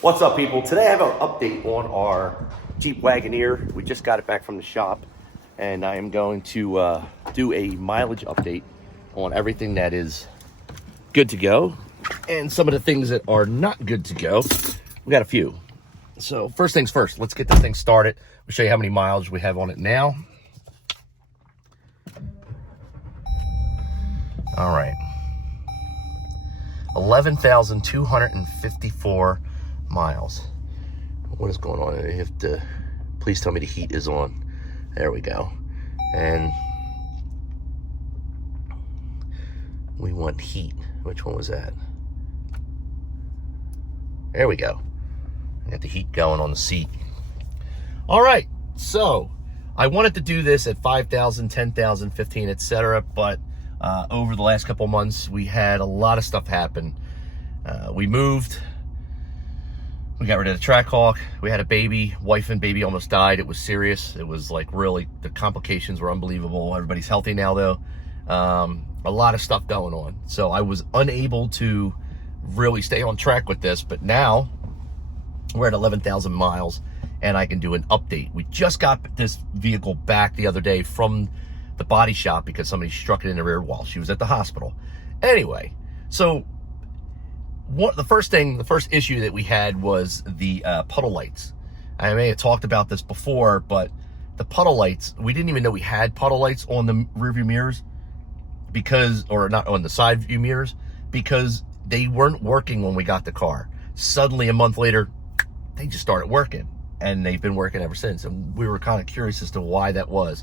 What's up, people? Today I have an update on our Jeep Wagoneer. We just got it back from the shop, and I am going to do a mileage update on everything that is good to go and some of the things that are not good to go. We got a few. So first things first, let's get this thing started. I'll show you how many miles we have on it now. All right. 11,254 miles. What is going on? I have to, please tell me the heat is on. There we go. And we want heat. Which one was that? There we go. I got the heat going on the seat. All right, so I wanted to do this at 5,000, 10,000, 15, etc. But over the last couple months, we had a lot of stuff happen. We moved. We got rid of the Trackhawk. We had a baby. Wife and baby almost died. It was serious. It was like really, the complications were unbelievable. Everybody's healthy now, though. A lot of stuff going on. So I was unable to really stay on track with this. But now we're at 11,000 miles and I can do an update. We just got this vehicle back the other day from the body shop because somebody struck it in the rear wall. She was at the hospital. Anyway, so the first issue that we had was the puddle lights. I may have talked about this before, but the puddle lights, we didn't even know we had puddle lights on the rear view mirrors or not on the side view mirrors, because they weren't working when we got the car. Suddenly a month later, they just started working, and they've been working ever since. And we were kind of curious as to why that was.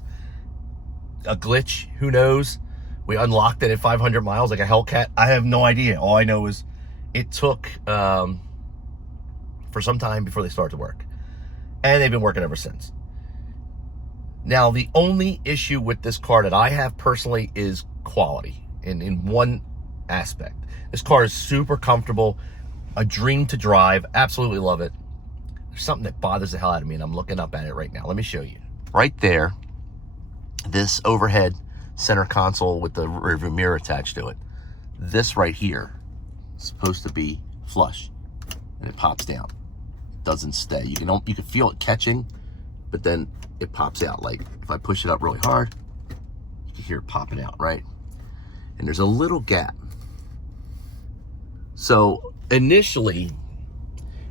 A glitch, who knows? We unlocked it at 500 miles like a Hellcat. I have no idea. All I know is it took for some time before they started to work, and they've been working ever since. Now, the only issue with this car that I have personally is quality in one aspect. This car is super comfortable, a dream to drive, absolutely love it. There's something that bothers the hell out of me, and I'm looking up at it right now. Let me show you. Right there, this overhead center console with the rearview mirror attached to it. This right here is supposed to be flush, and it pops down. It doesn't stay. You can feel it catching, but then it pops out. Like if I push it up really hard, you can hear it popping out, right? And there's a little gap. So initially,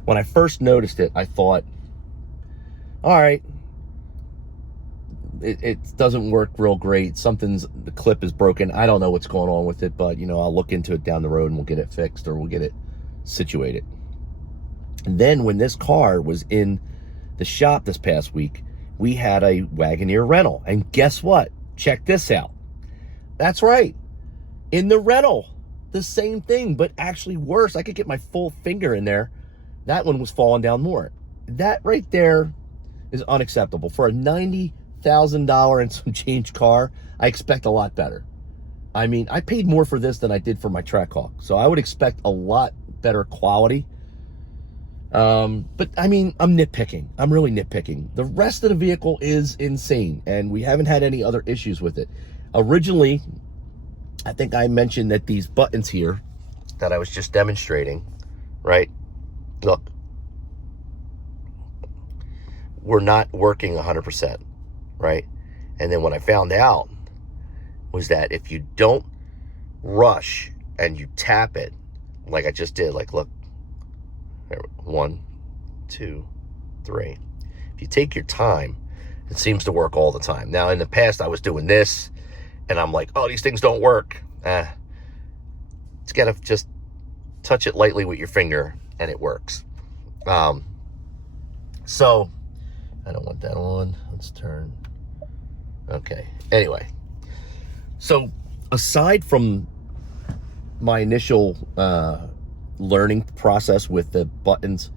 when I first noticed it, I thought, all right, it doesn't work real great. The clip is broken. I don't know what's going on with it, but I'll look into it down the road and we'll get it fixed, or we'll get it situated. And then when this car was in the shop this past week, we had a Wagoneer rental. And guess what? Check this out. That's right. In the rental, the same thing, but actually worse. I could get my full finger in there. That one was falling down more. That right there is unacceptable. For a $90,000 and some change car, I expect a lot better. I mean, I paid more for this than I did for my Trackhawk, so I would expect a lot better quality. But I mean, I'm nitpicking. I'm really nitpicking. The rest of the vehicle is insane, and we haven't had any other issues with it. Originally, I think I mentioned that these buttons here that I was just demonstrating, right? Look, were not working 100%, right? And then what I found out was that if you don't rush and you tap it, like I just did, like look, 1, 2, 3. If you take your time, it seems to work all the time. Now, in the past, I was doing this, and I'm like, oh, these things don't work. It's got to just touch it lightly with your finger, and it works. So, I don't want that on. Let's turn. Okay. Anyway, so aside from my initial learning process with the buttons,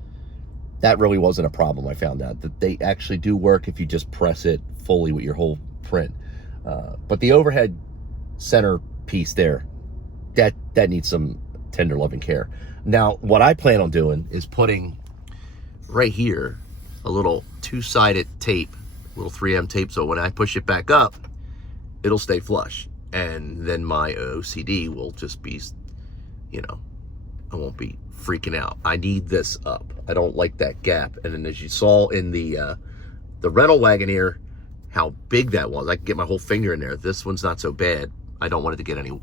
that really wasn't a problem. I found out that they actually do work if you just press it fully with your whole print. But the overhead center piece there, that needs some tender loving care. Now, what I plan on doing is putting right here a little two-sided tape, little 3M tape, so when I push it back up, it'll stay flush. And then my OCD will just be, I won't be freaking out. I need this up. I don't like that gap. And then as you saw in the rental Wagoneer, how big that was. I could get my whole finger in there. This one's not so bad. I don't want it to get any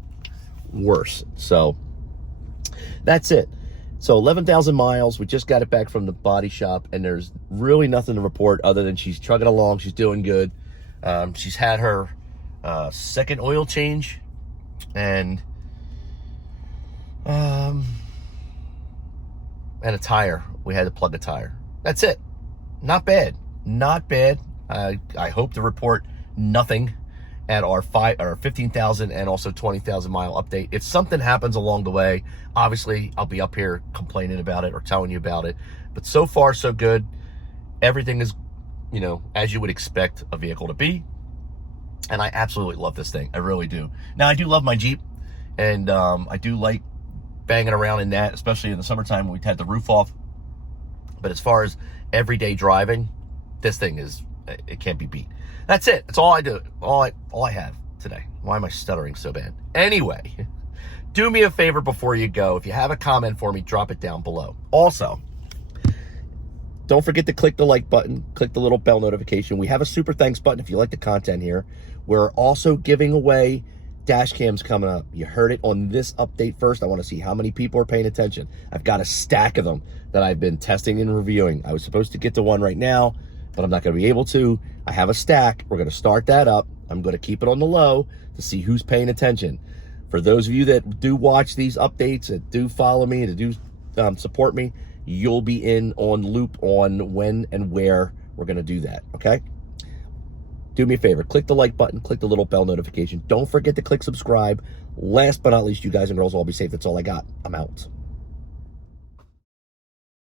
worse. So that's it. So 11,000 miles. We just got it back from the body shop, and there's really nothing to report other than she's chugging along. She's doing good. She's had her second oil change, and a tire. We had to plug a tire. That's it. Not bad. Not bad. I hope to report nothing at our 15,000 and also 20,000 mile update. If something happens along the way, obviously I'll be up here complaining about it or telling you about it. But so far, so good. Everything is, you know, as you would expect a vehicle to be. And I absolutely love this thing. I really do. Now, I do love my Jeep, and I do like banging around in that, especially in the summertime when we had the roof off. But as far as everyday driving, this thing it can't be beat. That's it. That's all I do. All I have today. Why am I stuttering so bad? Anyway, do me a favor before you go. If you have a comment for me, drop it down below. Also, don't forget to click the like button, click the little bell notification. We have a super thanks button if you like the content here. We're also giving away dash cams coming up. You heard it on this update first. I want to see how many people are paying attention. I've got a stack of them that I've been testing and reviewing. I was supposed to get to one right now, but I'm not going to be able to. I have a stack. We're going to start that up. I'm going to keep it on the low to see who's paying attention. For those of you that do watch these updates, that do follow me, that do support me, you'll be in on loop on when and where we're going to do that, okay? Do me a favor. Click the like button. Click the little bell notification. Don't forget to click subscribe. Last but not least, you guys and girls all be safe. That's all I got. I'm out.